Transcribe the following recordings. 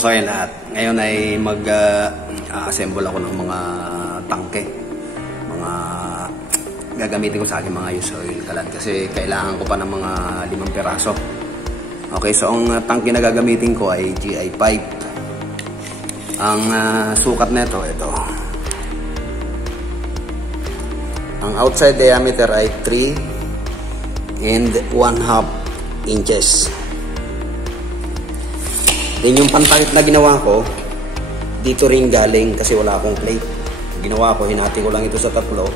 Kamusta kayo lahat? Ngayon ay mag-assemble ako ng mga tangke. Mga gagamitin ko sa aking mga used oil kalan kasi kailangan ko pa ng mga 5 piraso. Okay, so ang tangke na gagamitin ko ay GI pipe. Ang sukat nito, ito. Ang outside diameter ay 3 and 1/2 inches. Then yung pantakip na ginawa ko, dito rin galing kasi wala akong plate. Ginawa ko, hinati ko lang ito sa tatlo.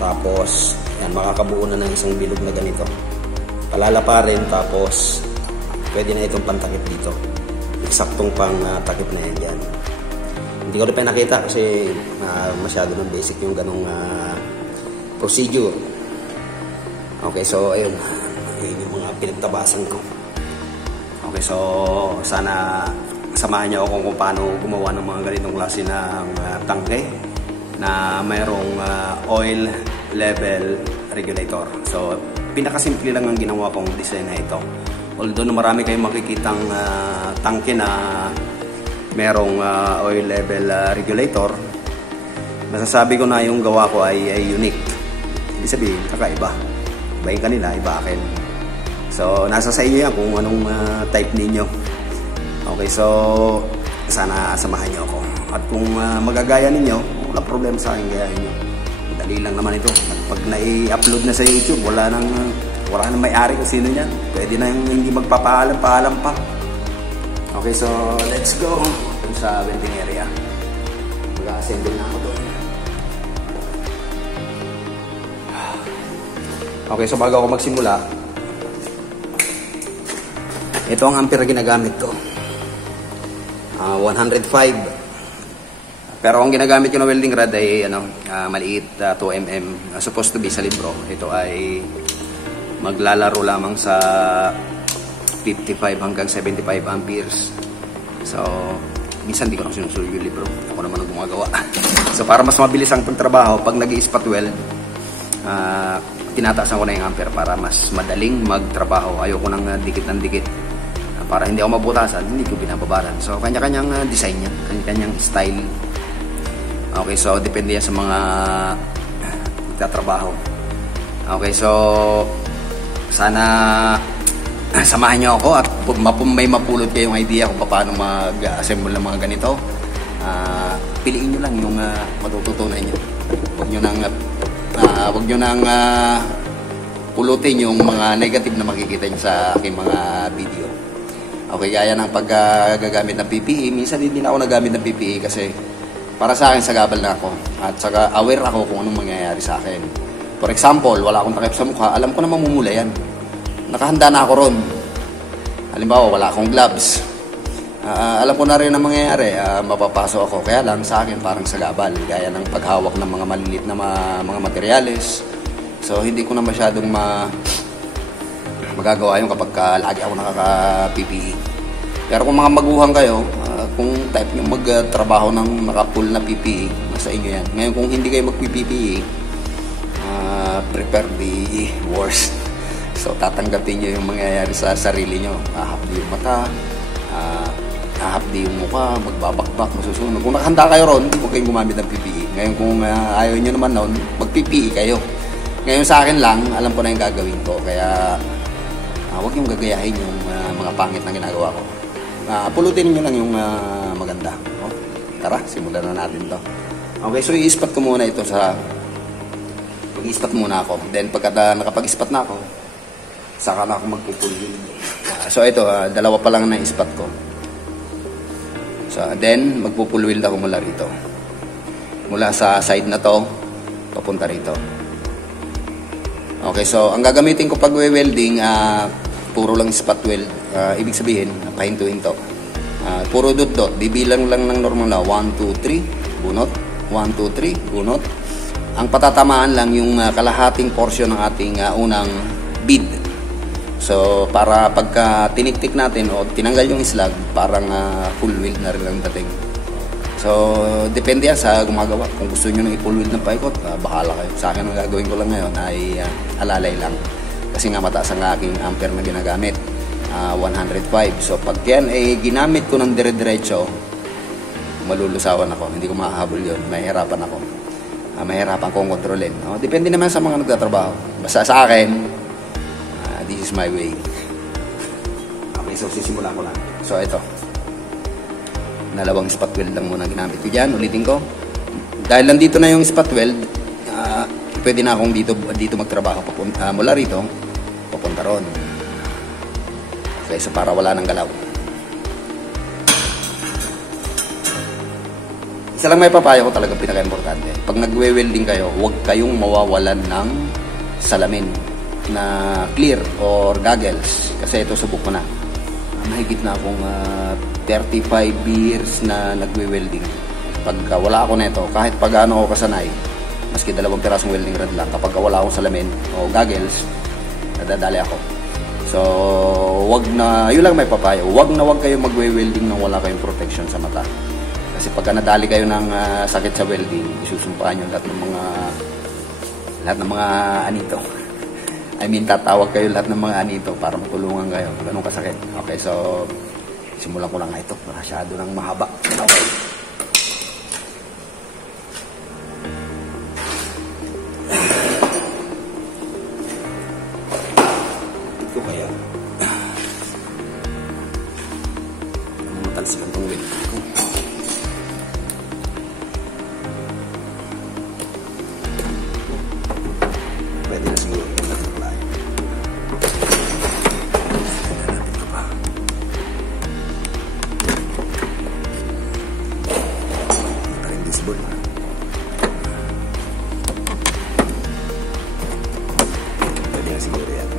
Tapos, yan, makakabuo na ng isang bilog na ganito. Palala pa rin, tapos pwede na itong pantakip dito. Eksaktong pang takip na yan. Hindi ko rin pinakita kasi masyado ng basic yung ganong procedure. Okay, so ayun. Ayun yung mga pinagtabasan ko. Okay, so sana samahan niyo ako kung paano gumawa ng mga ganitong klase ng tangke na mayroong oil level regulator. So pinakasimple lang ang ginawa kong design na ito. Although marami kayong makikitang tangke na mayroong oil level regulator, masasabi ko na yung gawa ko ay unique. Ibig sabihin, kakaiba. Iba yung kanila, iba akin. So, nasa sa inyo yan kung anong type ninyo. Okay, so sana samahan nyo ako. At kung magagaya ninyo, wala problema sa akin, gayahin nyo. Dali lang naman ito. Pag nai-upload na sa YouTube, wala nang may-ari kung sino yan. Pwede na yung hindi magpapaalam-paalam pa. Okay, so let's go dun sa welding area. Mag-assemble na ako doon. Okay, so bago ako magsimula, ito ang ampere ginagamit ko. 105. Pero ang ginagamit ko na welding rod ay maliit, 2mm. Supposed to be sa libro. Ito ay maglalaro lamang sa 55 hanggang 75 amperes. So, minsan di ko na sinusunod yung libro. Ako naman ang gumagawa. So, para mas mabilis ang pagtrabaho, pag nag-i-spot weld, tinataasan ko na yung ampere para mas madaling magtrabaho. Ayoko nang dikit ng dikit. Para hindi ako mabutasan, hindi ko binababaran. So, kanya-kanyang design yan. Kanya-kanyang style. Okay, so, depende yan sa mga nagtatrabaho. Okay, so, sana samahan nyo ako at may mapulot kayong idea kung paano mag-assemble ng mga ganito. Piliin nyo lang yung matututunan nyo. Huwag nyo nang pulutin yung mga negative na makikita nyo sa aking mga video. Okay, gaya ng paggagamit ng PPE. Minsan hindi na ako nagamit ng PPE kasi para sa akin sagabal na ako. At saka aware ako kung anong mangyayari sa akin. For example, wala akong takip sa mukha. Alam ko na mamumula yan. Nakahanda na ako ron. Halimbawa, wala akong gloves. Alam ko na rin ang mangyayari. Mapapasok ako. Kaya lang sa akin parang sagabal. Gaya ng paghawak ng mga maliliit na mga materyales. So, hindi ko na masyadong magagawa yun kapag lagi ako nakaka-PPE. Pero kung mga maguhang kayo, kung type nyo magtrabaho ng naka-full na PPE, nasa inyo yan. Ngayon kung hindi kayo mag-PPE, prepare the worst. So tatanggapin nyo yung mangyayari sa sarili nyo. Hahapdi yung mata, hahapdi yung mukha, magbabakbak, masusunod. Kung nakahanda kayo ron, hindi mo kayong gumamit ng PPE. Ngayon kung ayaw nyo naman noon, mag-PPE kayo. Ngayon sa akin lang, alam ko na yung gagawin ko. Kaya huwag yung gagayahin yung mga pangit na ginagawa ko. Pulutin nyo lang yung maganda. Tara, simulan na natin to. Okay, so i-spot ko muna ito sa... Mag-i-spot muna ako. Then pagka nakapag-spot na ako, saka na ako magpupulwil. So ito, dalawa pa lang na i-spot ko. So then, magpupulwil ako mula rito. Mula sa side na to, papunta rito. Okay, so ang gagamitin ko pag welding, puro lang spot weld. Ibig sabihin, pahinto-hinto. Puro dot-dot. Bibilang lang ng normal na 1, 2, 3, bunot. 1, 2, 3, bunot. Ang patatamaan lang yung kalahating portion ng ating unang bead. So, para pagka tiniktik natin o tinanggal yung slag, parang full weld na rin ang dating. So, depende yan sa gumagawa. Kung gusto nyo nang i-full weld ng paikot, bahala kayo. Sa akin, ang gagawin ko lang ngayon ay alalay lang. Kasi nga mataas ang aking ampere na ginagamit. 105. So pag yan ay ginamit ko ng dire-diretso, malulusawan ako. Hindi ko makahabol yun. Mahihirapan ako. Mahihirapan kong kontrolin. No? Depende naman sa mga nagtatrabaho. Basta sa akin, this is my way. Okay, so sisimulan ko lang. So ito. Dalawang spot weld lang muna ginamit ko dyan. Ulitin ko. Dahil nandito na yung spot weld, pwede na akong dito magtrabaho. Mula rito, papunta ron. Okay, so para wala nang galaw. Isa lang may papayo ko talaga pinaka-importante. Pag nagwe-welding kayo, huwag kayong mawawalan ng salamin na clear or goggles. Kasi ito, subok ko na. Mahigit na akong 35 years na nagwe-welding. Pag wala ako nito, kahit pag ano ako kasanay, maski 2 pirasong welding rod lang, kapag wala akong salamin o goggles, nadadali ako. So, yun lang may papayo. Wag kayong magwe-welding nang wala kayong protection sa mata. Kasi pagka nadali kayo ng sakit sa welding, isusumpahan nyo lahat ng mga anito. I mean, tatawag kayo lahat ng mga anito para matulungan kayo. Ganun kasakit. Okay, so, simulan ko lang na ito. Masyado nang mahaba. Okay. Ito kaya. Matalsikan itong weld ko. Pwede na siguro yung nagpaplay. Ito rin visible. Pwede na siguro yan.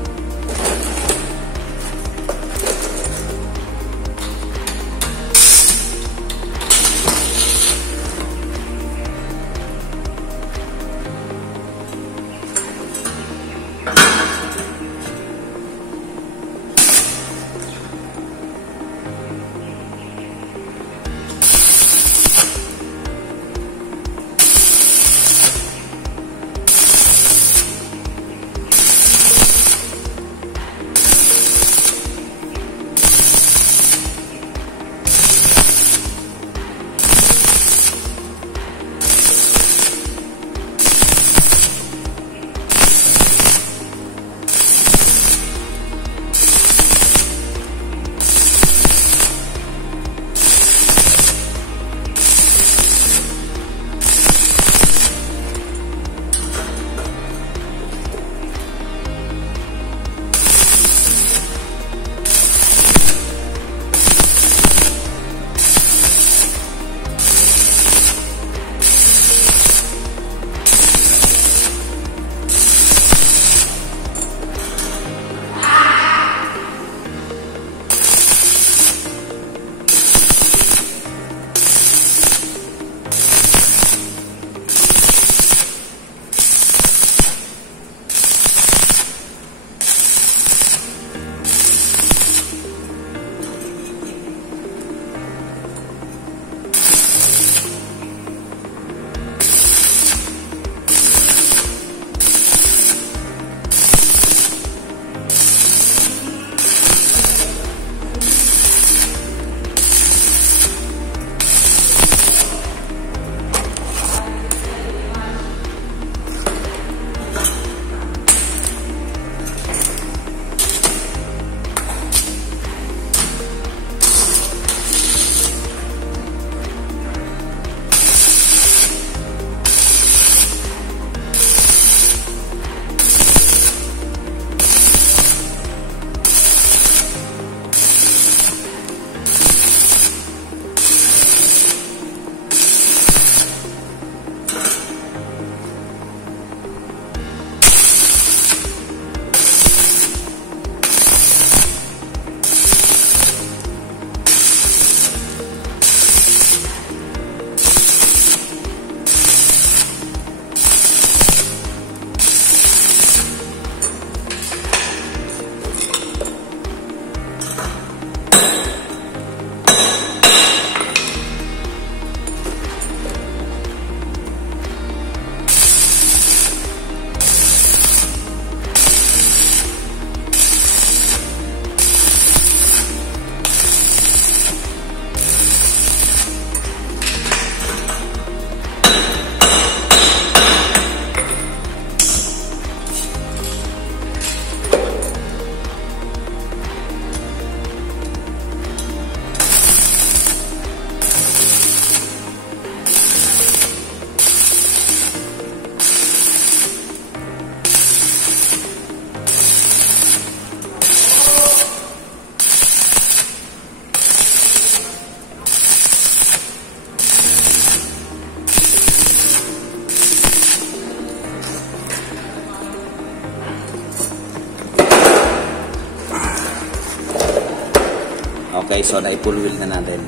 Okay, so na-full wheel na natin.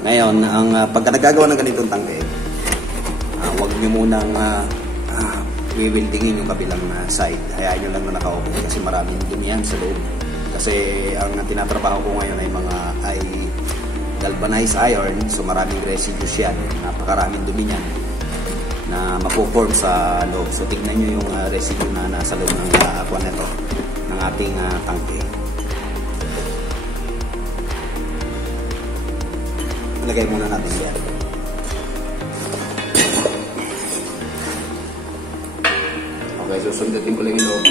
Ngayon, pagka nagagawa ng ganitong tangke, huwag nyo munang wewildingin yung kabilang side. Hayaan nyo lang na nakaupo kasi maraming dumi yan sa loob. Kasi ang tinatrabaho ko ngayon ay galvanized iron, so maraming residues yan. Napakaraming dumi yan na mapo-form sa loob. So tignan nyo yung residue na nasa loob ng aqua nito, ng ating tangke. Lagay muna natin yan. Okay, so sundutin ko lang yung loob.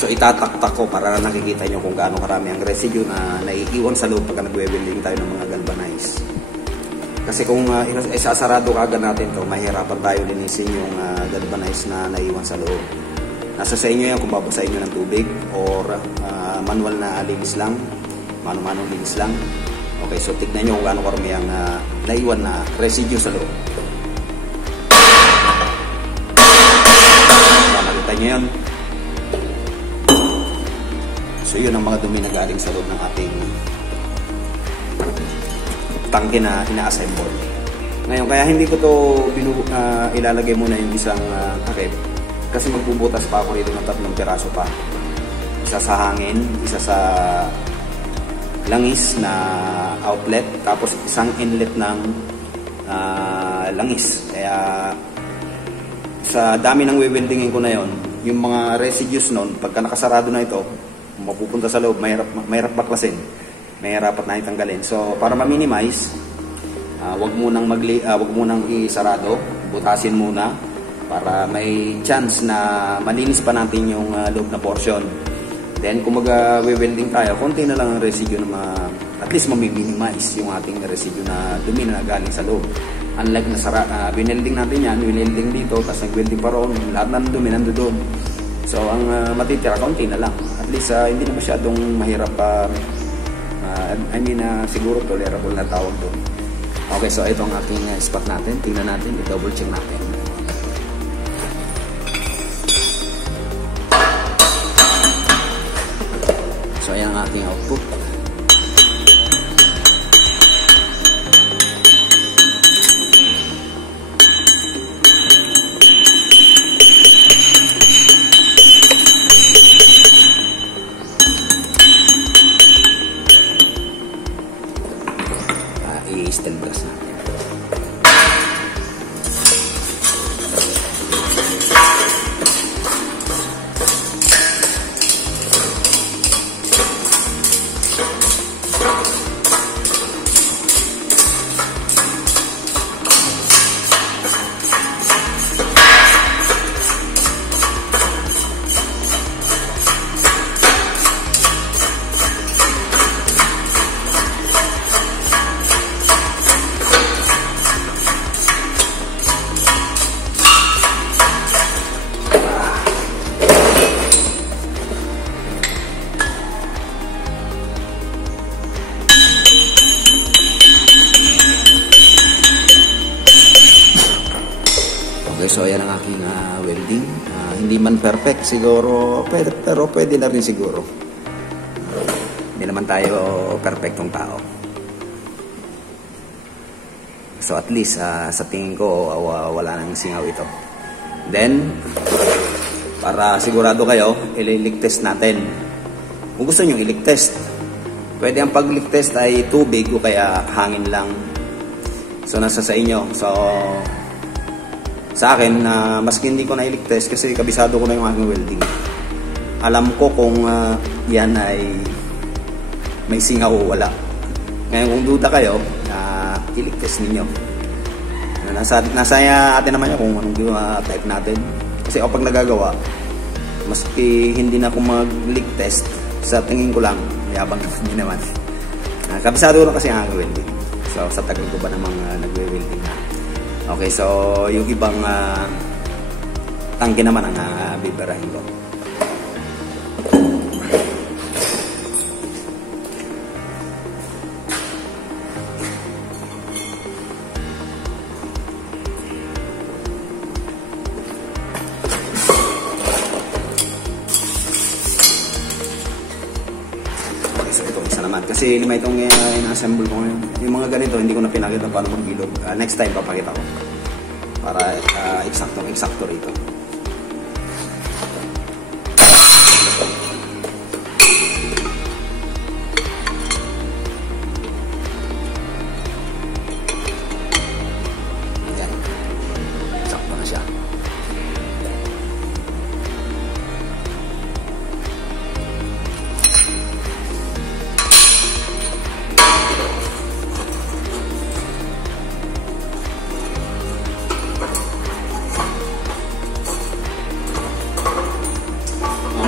So itataktak ko para nakikita nyo kung gaano karami ang residue na naiiwan sa loob pagka nagwe-welding tayo ng mga galvanized. Kasi kung isasarado kagad natin to, mahirapan tayo linisin yung galvanized na naiwan sa loob. Nasa sa inyo yan kung babasahin nyo ng tubig or manual na linis lang, mano-manong linis lang. Okay, so tignan nyo kung gaano karami ang naiwan na residue sa loob. Nakita nyo yan. So yun ang mga dumi na galing sa loob ng ating tangke na ina-assemble. Ngayon, kaya hindi ko to ilalagay muna yung isang takip kasi magbubutas pa ako nito ng 3 piraso pa. Isa sa hangin, isa sa langis na outlet, tapos isang inlet ng langis. Kaya sa dami ng weweldingin ko na yon, yung mga residues nun, pagka nakasarado na ito, mapupunta sa loob, mahirap baklasin. Mahirapat na itanggalin. So, para ma-minimize, wag munang isarado, butasin muna para may chance na malinis pa natin yung loob na portion. Then, kung mag-welding tayo, konti na lang ang residue na at least ma-minimize yung ating residue na dumi na galing sa loob. Unlike na binelding natin yan, winelding dito, tapos nag-welding pa roon, lahat ng dumi nandoon. So, ang matitira, konti na lang. At least, hindi na masyadong mahirap siguro tolerable na tawag doon. Okay, so ito ang aking spot natin. Tingnan natin, i-double check natin. So ayan ang ating output. I-stem brass natin. Okay, so ayan ang aking welding. Hindi man perfect siguro, pero pwede na rin siguro. Hindi naman tayo perfectong tao. So at least sa tingin ko wala nang singaw ito. Then, para sigurado kayo, i-leak test natin. Kung gusto nyo i-leak test, pwede ang pag-leak test ay tubig o kaya hangin lang. So nasa sa inyo. So sa akin, maski hindi ko na i-leak test kasi kabisado ko na yung aking welding. Alam ko kung yan ay may singaw o wala. Ngayon kung duda kayo, i-leak test ninyo. Nasa atin naman yun kung anong type natin. Kasi ako pag nagagawa, maski hindi na ako mag-leak test, sa tingin ko lang, mayabang naman naman. Kabisado ko na kasi ang aking welding. So sa tagal ko ba namang nagwe-welding na. Okay, so yung ibang tangke naman ang bibirahin ko. kasi lima itong ina-assemble ko ngayon. Yung mga ganito, hindi ko na pinakita paano magbilog. Next time, papakita ko. Para eksakto rito. Ayan. Eksakto na siya.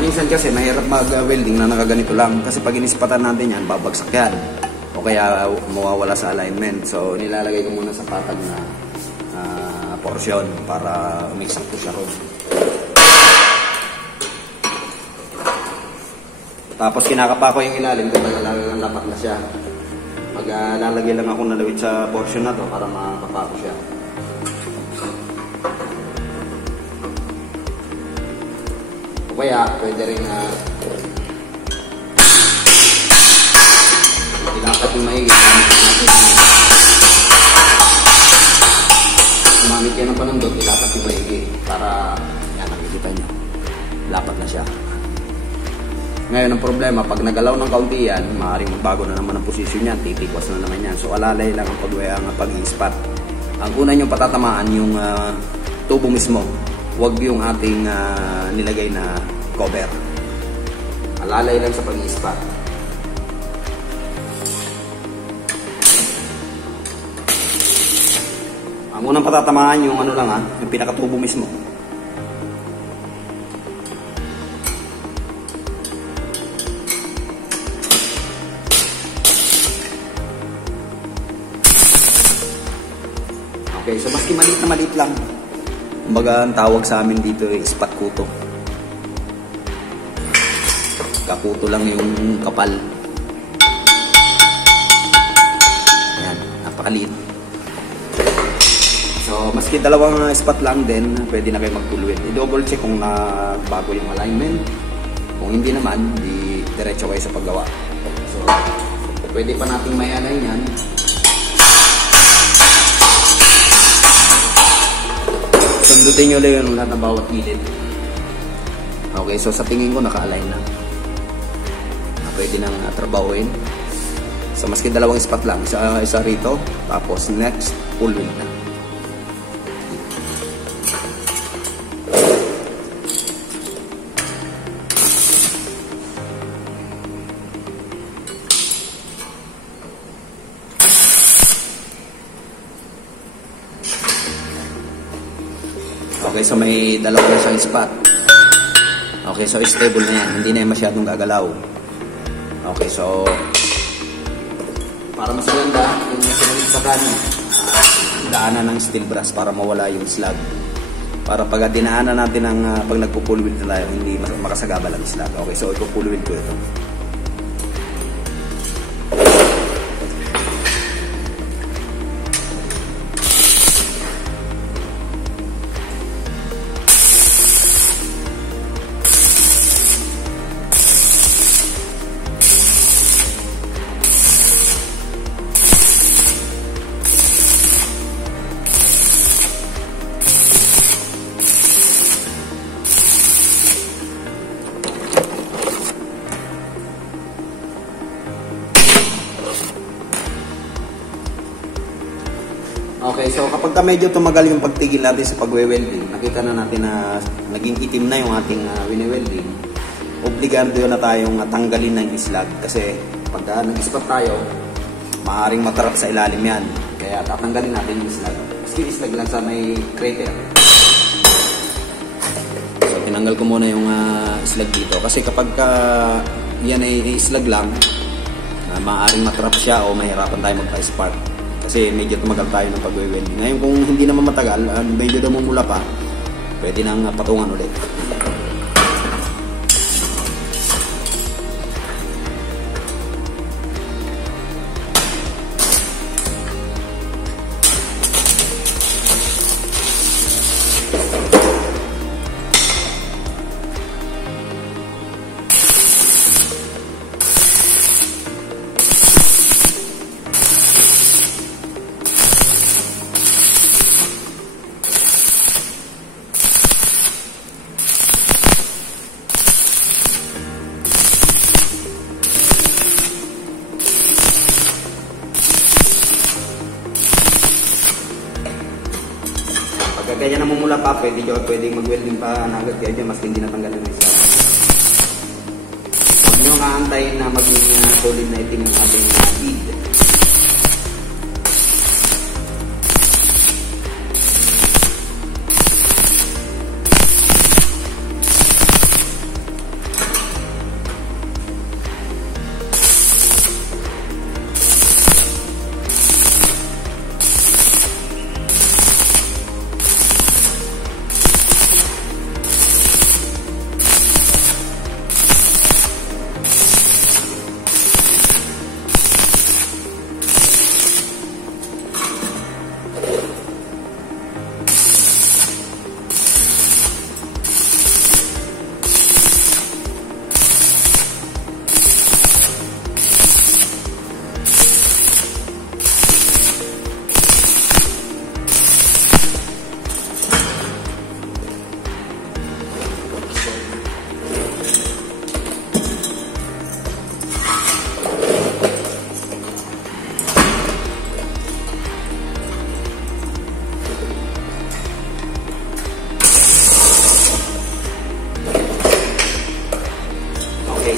Minsan kasi mahirap mag-welding na nakaganito lang kasi pag inispatan natin yan, babagsak yan o kaya mawawala sa alignment. So nilalagay ko muna sa patag na porsyon para umiksakto siya ron. Tapos kinakapa ko yung ilalim kung talagang lapat na siya. Maglalagay lang ako ng lawit sa porsyon na to para makapa ko siya. Kaya pwede rin ilapat yung maigi. Gumamit yan ng panundot, ilapat yung maigi para yan, nakikita nyo lapat na siya. Ngayon ang problema, pag nagalaw ng kaunti yan, maaaring magbago na naman ang posisyon yan, titikwas na naman yan. So alalay lang ang pag-i-spot. Ang una nyo patatamaan yung tubo mismo, wag yung ating nilagay na cover. Alalay lang sa pag-i-spot. Ang unang patatamaan yung ano lang yung pinakatubo mismo. Okay, so maski maliit lang. Kumbaga, ang tawag sa amin dito ay spot kuto. Kakuto lang yung kapal. Ayan, napakaliit. So, maski dalawang spot lang din, pwede na kayo mag-pull-weld. I-double check kung bago yung alignment. Kung hindi naman, di diretso kayo sa paggawa. So, pwede pa nating may align yan. Sundutin nyo lang yung lahat ng bawat gilid. Okay, so sa tingin ko naka-align na. Pwede nang trabahuin. So maski dalawang spot lang, isa rito, tapos next, full wheel na. Okay, so may dalawa na siyang spot. Okay, so stable na yan. Hindi na yan masyadong gagalaw. Okay, so para mas maganda, yung sinalisakan, daanan ng steel brass para mawala yung slag. Para pag dinaanan natin pag nagpo-pull wheel na tayo, hindi makasagabal ang slag. Okay, so ipo-pull wheel ko ito. Okay, so kapag medyo tumagal yung pagtigil natin sa pagwe-welding, nakita na natin na naging itim na yung ating wine-welding, obligado na tayong tanggalin ng slag kasi pag nag-spot tayo, maaaring matrap sa ilalim yan. Kaya tatanggalin natin yung slag. Maski slag lang sa may crater. So tinanggal ko muna yung slag dito kasi kapag yan ay slag lang, maaaring matrap siya o mahirapan tayo magpa-spark. Kasi medyo tumagal tayo ng pag-welding. Ngayon kung hindi naman matagal, medyo dumumula pa, pwede nang patungan ulit. Pagka kaya namumula pa, pwedeng mag-welding pa na agad kaya dyan, maski hindi natanggalan ng isa. Huwag nyo nga antayin na maging solid na itim yung ating bead.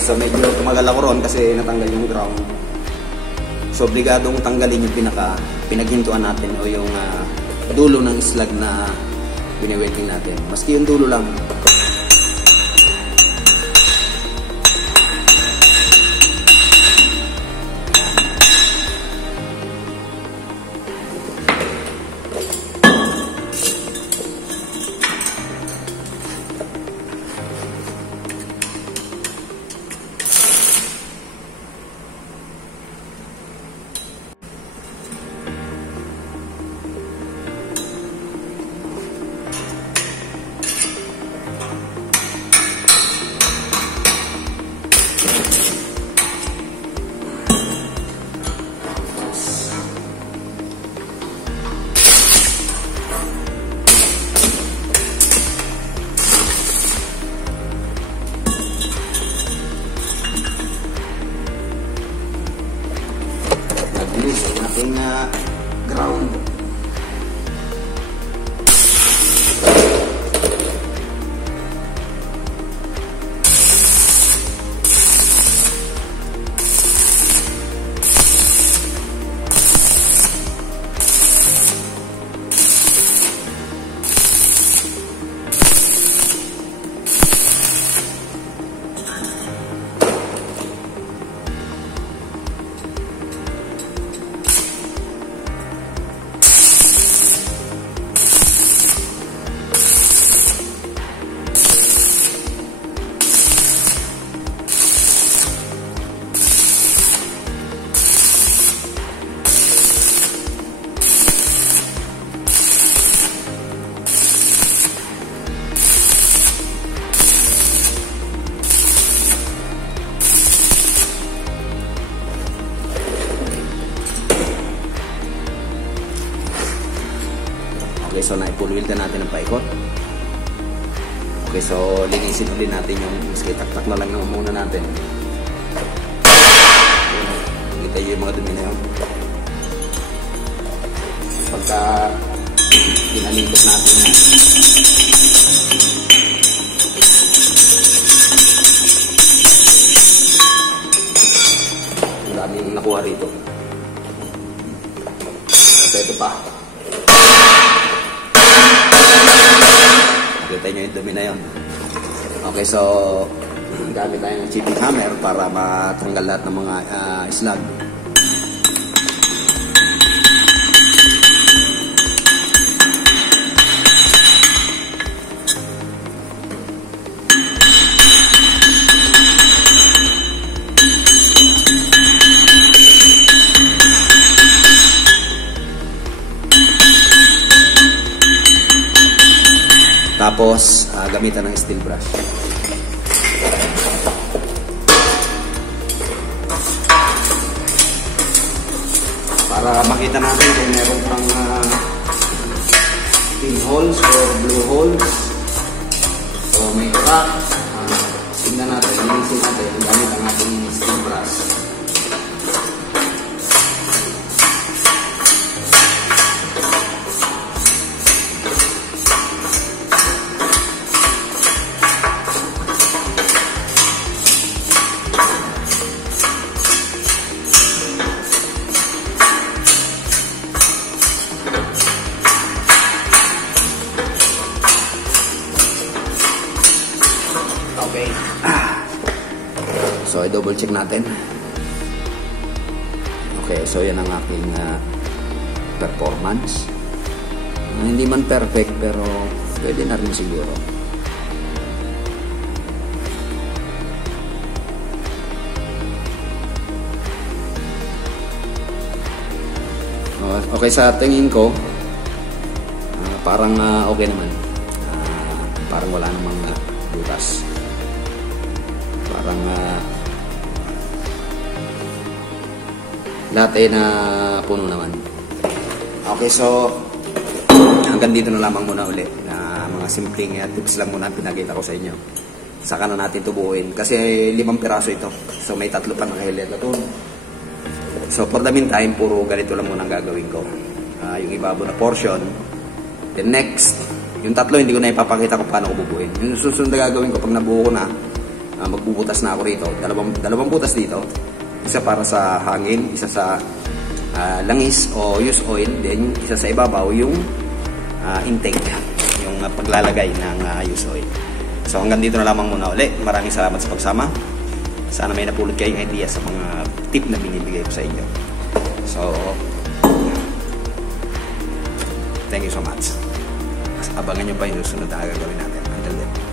So medyo tumagal ako ron kasi natanggal yung ground. So obligadong tanggalin yung pinaghintuan natin o yung dulo ng slag na bine-welding natin. Maski yung dulo lang. Ating ground. Okay, so na-full wheel na natin ang paikot. Okay, so linisin ulit natin yung tak-tak na lang naman muna natin. Kita yung mga dumi na yun. Pagka pinalingkot natin yan. Ang daming nakuha rito. At ito pa. Kita nyo yung dumi na yun. Okay, so gamit tayo ng chipping hammer para matanggal lahat ng mga slag. Tapos, gamitan ng steel brush. Para makita natin kung meron pang pinholes or blue holes o may crack. Tingnan natin, linisin natin gamit ang ating steel brush. i-double check natin. Okay, so yan ang aking performance. Hindi man perfect, pero pwede na rin siguro. Okay, sa tingin ko, parang okay naman. Parang wala namang butas. Parang lahat ay na puno naman. Okay, so hanggang dito na lamang muna ulit na mga simpleng tips lang muna pinakita ko sa inyo. Saka na natin tubuin kasi 5 piraso ito. So may 3 pa nakahilit na ito. So for the meantime, puro ganito lang muna ang gagawin ko. Yung ibabaw na portion. Then next, yung 3 hindi ko na ipapakita kung paano ko bubuin. Yung susunod na gagawin ko pag nabuo ko na, magbubutas na ako rito. Dalawang butas dito. Isa para sa hangin, isa sa langis o used oil. Then isa sa ibabaw yung intake, yung paglalagay ng used oil. So hanggang dito na lamang muna ulit. Maraming salamat sa pagsama. Sana may napulot kayong idea sa mga tip na binibigay ko sa inyo. So thank you so much. Abangan nyo pa yung susunod na gagawin natin. Until then.